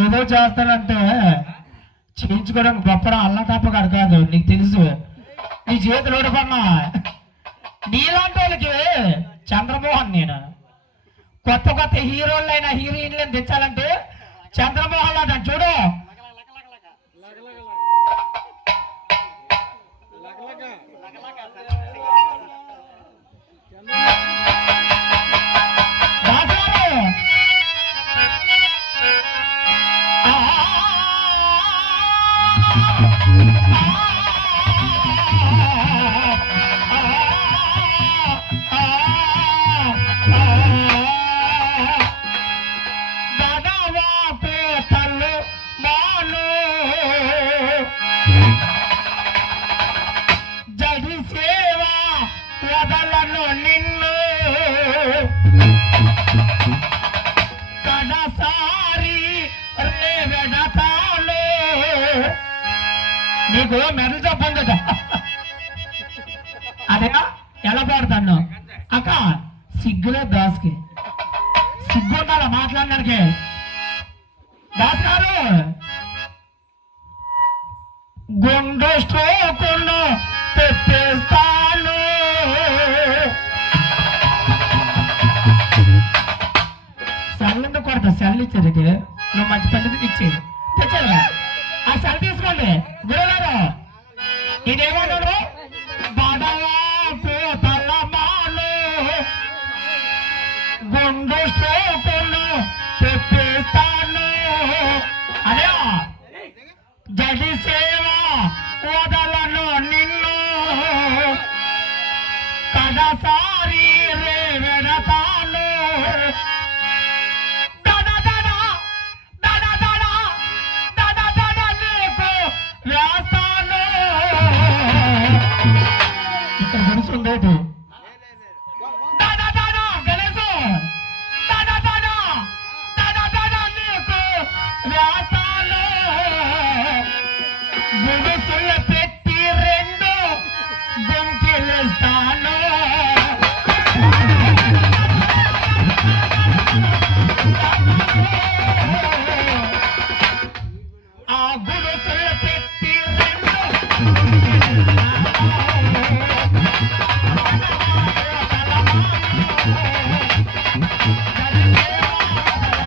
ఏదో చేస్తానంటే చేయించుకోవడానికి గొప్పడం అల్లా తప్ప కాదు. నీకు తెలుసు నీ చేతులు ఓడిపన్నా. నీలాంటి వాళ్ళకి చంద్రమోహన్ నేను కొత్త కొత్త హీరోలైనా హీరోయిన్లను తెచ్చాలంటే చంద్రమోహన్ లాంటి చూడు. నీకు మెడల్ చెప్పాను కదా అదే ఎలా పాడుతాను అక్క. సిగ్గులే దాస్కి సిగ్గు ఉండాలా మాట్లాడడానికి. దాస్ గారు గుండు స్ట్రోకులు తెప్పిస్తాను. సెల్ ఎందుకు కొడతా? సెల్ ఇచ్చారు నువ్వు మంచి పద్ధతికి ఇచ్చేది తెచ్చారు. ఆ సెల్ తీసుకోండి గురుగారు. ఇదేమన్నాడు? బడవా పూతల మాలు గుండు స్ట్రోకులు తెప్పిస్తాను. అదే జడి సేవ వదలను నిన్ను కడసారి రే వెడతాను. ఇక్కడ తెలుసుంది గణేశు నీకు వ్యాసాలు గుడుసుల పెట్టి రెండు గుంకిలిస్తాను.